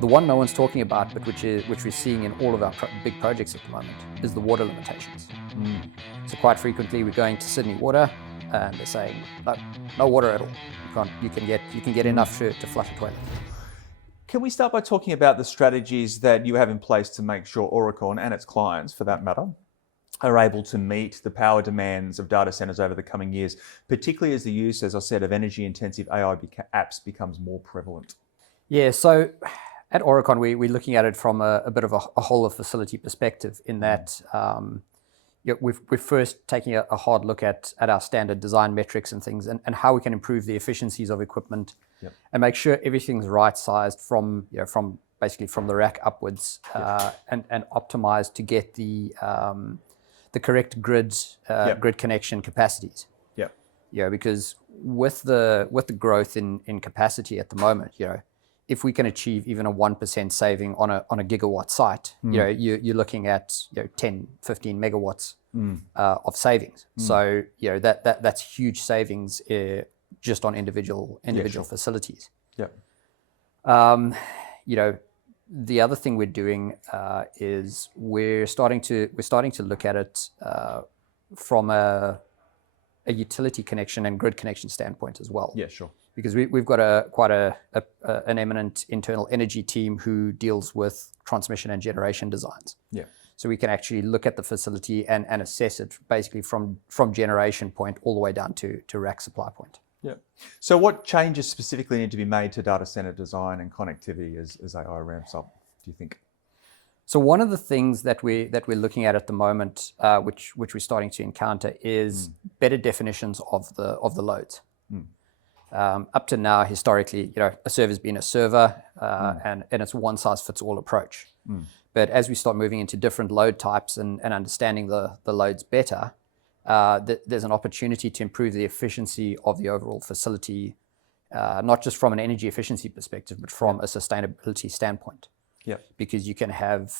The one no one's talking about, but which we're seeing in all of our big projects at the moment, is the water limitations. So quite frequently we're going to Sydney Water and they're saying, no water at all. You can get enough to flush a toilet. Can we start by talking about the strategies that you have in place to make sure Aurecon and its clients, for that matter, are able to meet the power demands of data centers over the coming years, particularly as the use, as I said, of energy-intensive AI apps becomes more prevalent? Yeah, so at Aurecon, we're looking at it from a bit of a whole of facility perspective in that we're first taking a hard look at our standard design metrics and things and how we can improve the efficiencies of equipment and make sure everything's right-sized from basically from the rack upwards and optimized to get the correct grid connection capacities. Because with the growth in capacity at the moment, if we can achieve even a 1% saving on a gigawatt site, you're looking at 10, 15 megawatts of savings. So that's huge savings just on individual facilities. The other thing we're doing is we're starting to look at it from a utility connection and grid connection standpoint as well. Yeah, sure. Because we've got quite an eminent internal energy team who deals with transmission and generation designs. So we can actually look at the facility and assess it basically from generation point all the way down to rack supply point. So what changes specifically need to be made to data center design and connectivity as AI ramps up, do you think? So one of the things that we're looking at the moment, which we're starting to encounter, is better definitions of the loads. Up to now, historically, a server's been a server, and it's a one-size-fits-all approach. But as we start moving into different load types and understanding the loads better, there's an opportunity to improve the efficiency of the overall facility, not just from an energy efficiency perspective, but from a sustainability standpoint. Because you can have,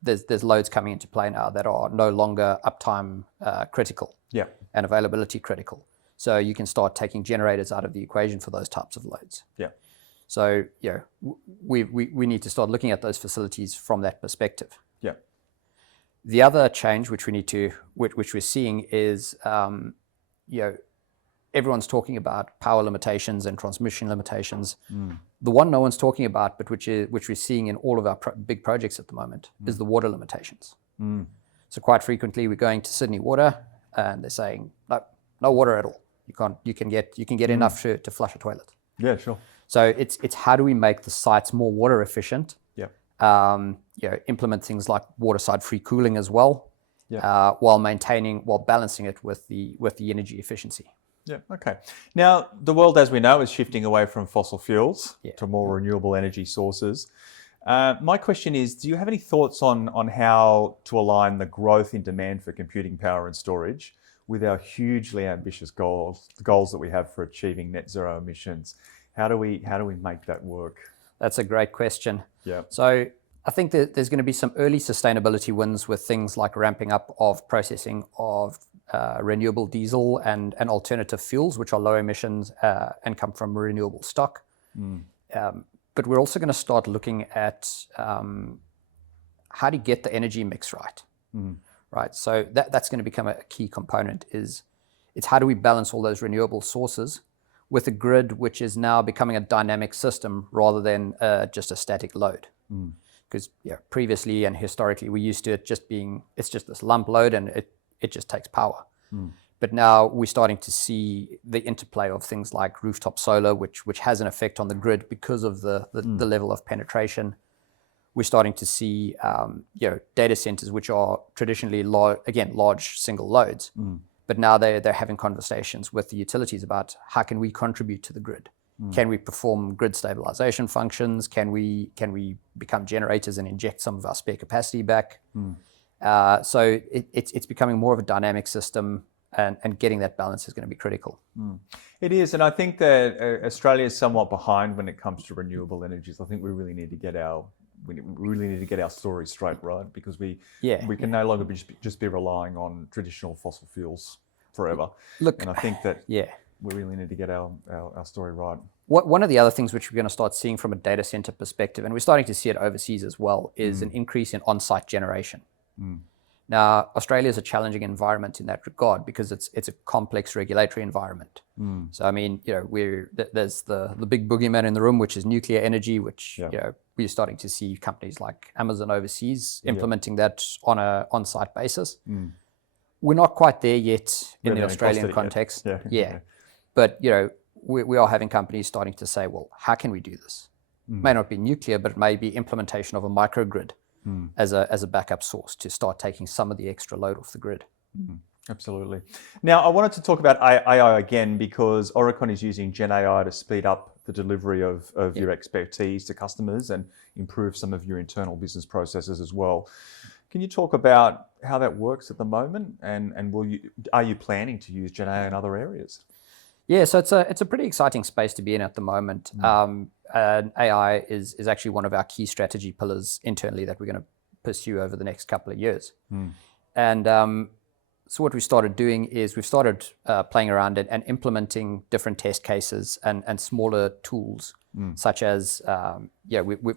there's loads coming into play now that are no longer uptime critical and availability critical. So you can start taking generators out of the equation for those types of loads. So we need to start looking at those facilities from that perspective. The other change which we're seeing is everyone's talking about power limitations and transmission limitations. The one no one's talking about, but which we're seeing in all of our big projects at the moment, is the water limitations. So quite frequently we're going to Sydney Water and they're saying no water at all. You can get enough to flush a toilet. Yeah, sure. So it's how do we make the sites more water efficient? Implement things like waterside free cooling as well, while balancing it with the energy efficiency. Okay. Now, the world, as we know, is shifting away from fossil fuels to more renewable energy sources. My question is, do you have any thoughts on how to align the growth in demand for computing power and storage with our hugely ambitious goals, the goals that we have for achieving net zero emissions? How do we make that work? That's a great question. So I think that there's going to be some early sustainability wins with things like ramping up of processing of renewable diesel and alternative fuels, which are low emissions and come from renewable stock. But we're also going to start looking at how to get the energy mix right. Right. So that's going to become a key component. It's how do we balance all those renewable sources with a grid which is now becoming a dynamic system rather than just a static load. Because previously and historically we used to it just being, it's just this lump load and it just takes power. But now we're starting to see the interplay of things like rooftop solar, which has an effect on the grid because of the level of penetration. We're starting to see data centers which are traditionally large single loads, but now they're having conversations with the utilities about how can we contribute to the grid. Can we perform grid stabilization functions? Can we become generators and inject some of our spare capacity back? So it's becoming more of a dynamic system, and getting that balance is going to be critical. It is, and I think that Australia is somewhat behind when it comes to renewable energies. I think we really need to get our story straight, right? Because we can no longer just be relying on traditional fossil fuels forever. And I think that we really need to get our story right. One of the other things which we're going to start seeing from a data center perspective, and we're starting to see it overseas as well, is an increase in on-site generation. Now, Australia is a challenging environment in that regard because it's a complex regulatory environment. So, I mean, there's the big boogeyman in the room, which is nuclear energy, which we're starting to see companies like Amazon overseas implementing that on an on-site basis. We're not quite there yet in the Australian context. But we are having companies starting to say, well, how can we do this? It may not be nuclear, but it may be implementation of a microgrid as a backup source to start taking some of the extra load off the grid. Absolutely. Now, I wanted to talk about AI again because Aurecon is using Gen AI to speed up the delivery of your expertise to customers and improve some of your internal business processes as well. Can you talk about how that works at the moment, and are you planning to use Gen AI in other areas? Yeah, so it's a pretty exciting space to be in at the moment. And AI is actually one of our key strategy pillars internally that we're going to pursue over the next couple of years. And so what we started doing is we've started playing around it and implementing different test cases and smaller tools, such as we've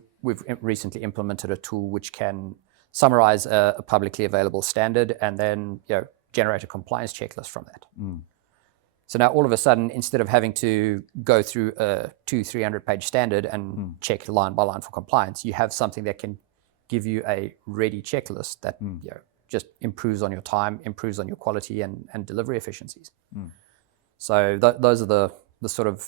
recently implemented a tool which can summarize a publicly available standard and then generate a compliance checklist from that. So now all of a sudden, instead of having to go through a 200-300 page standard and check line by line for compliance, you have something that can give you a ready checklist that just improves on your time, improves on your quality and delivery efficiencies. So those are the sort of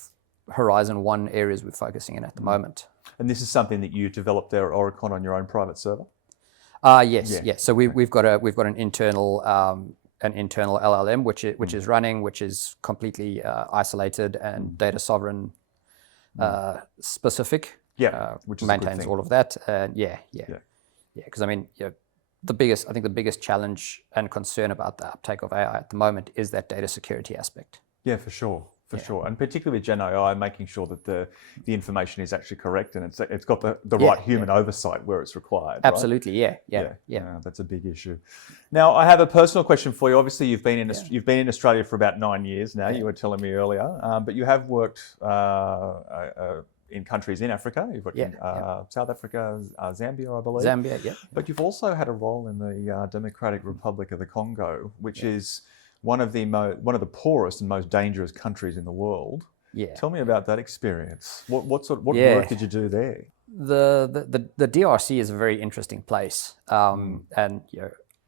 Horizon 1 areas we're focusing in at the moment. And this is something that you developed there at Aurecon on your own private server? Yes. So we've got an internal LLM which is running, which is completely isolated and data sovereign specific. Which is maintains all of that. Because I mean, the biggest challenge and concern about the uptake of AI at the moment is that data security aspect. Yeah, for sure. And particularly with Gen AI, making sure that the information is actually correct and it's got the right human oversight where it's required. Absolutely, right? Yeah. That's a big issue. Now, I have a personal question for you. Obviously, you've been in Australia for about 9 years now. You were telling me earlier, but you have worked in countries in Africa. You've worked in South Africa, Zambia, I believe. Zambia, yeah. But you've also had a role in the Democratic Republic of the Congo, which is one of the poorest and most dangerous countries in the world. Tell me about that experience. What work did you do there? The DRC is a very interesting place, and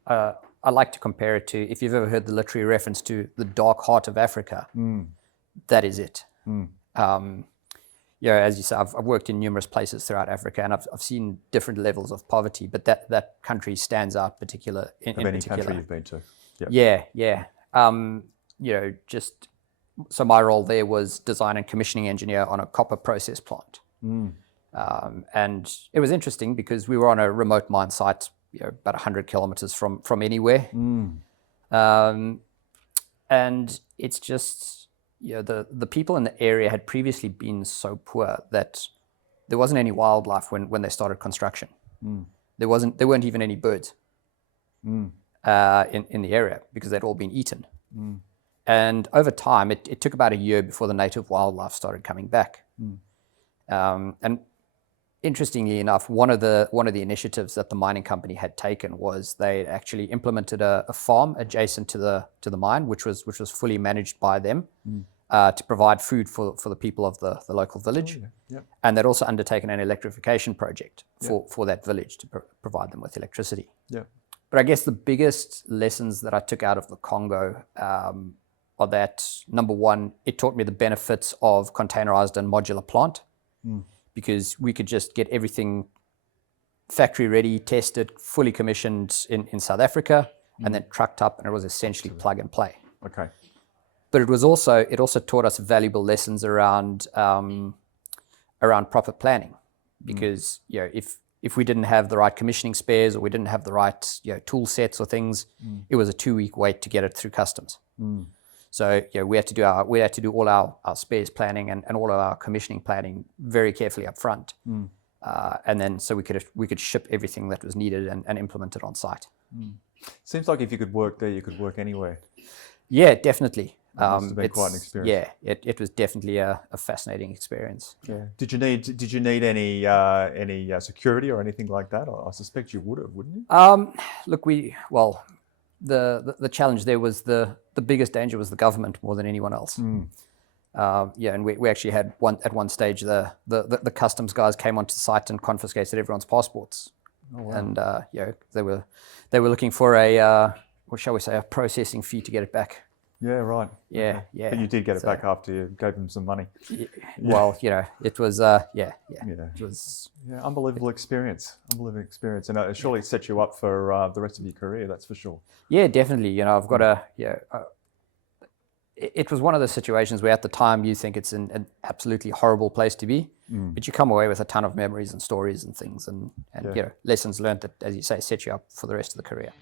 I like to compare it to, if you've ever heard the literary reference to the dark heart of Africa, that is it. As you say, I've worked in numerous places throughout Africa, and I've seen different levels of poverty, but that country stands out in particular. Any country you've been to? So my role there was design and commissioning engineer on a copper process plant. And it was interesting because we were on a remote mine site, about 100 kilometers from anywhere. And it's just, the people in the area had previously been so poor that there wasn't any wildlife when they started construction. There weren't even any birds. In the area because they'd all been eaten. And over time, it took about a year before the native wildlife started coming back. And interestingly enough, one of the initiatives that the mining company had taken was they actually implemented a farm adjacent to the mine, which was fully managed by them to provide food for the people of the local village. And they'd also undertaken an electrification project for that village to provide them with electricity. But I guess the biggest lessons that I took out of the Congo are that, number one, it taught me the benefits of containerized and modular plant, because we could just get everything factory ready, tested, fully commissioned in South Africa, and then trucked up, and it was essentially plug and play. Okay. But it also taught us valuable lessons around proper planning, because if we didn't have the right commissioning spares or we didn't have the right tool sets or things, it was a 2-week wait to get it through customs. So we had to do all our spares planning and all of our commissioning planning very carefully up front, and then so we could ship everything that was needed and implement it on site. Seems like if you could work there, you could work anywhere. Yeah, definitely. Must have been quite an experience. Yeah, it was definitely a fascinating experience. Yeah. Did you need any security or anything like that? I suspect you would have, wouldn't you? Look, the challenge there was the biggest danger was the government more than anyone else. And we actually had at one stage the customs guys came onto the site and confiscated everyone's passports. Oh, wow. And they were looking for a what shall we say, a processing fee to get it back. Yeah, right. Yeah, okay. yeah. But you did get it back after you gave them some money. Yeah. Well, it was it was unbelievable experience. Unbelievable experience, and it surely set you up for the rest of your career. That's for sure. Yeah, definitely. I've got it was one of those situations where at the time you think it's an absolutely horrible place to be, but you come away with a ton of memories and stories and things and lessons learned that, as you say, set you up for the rest of the career.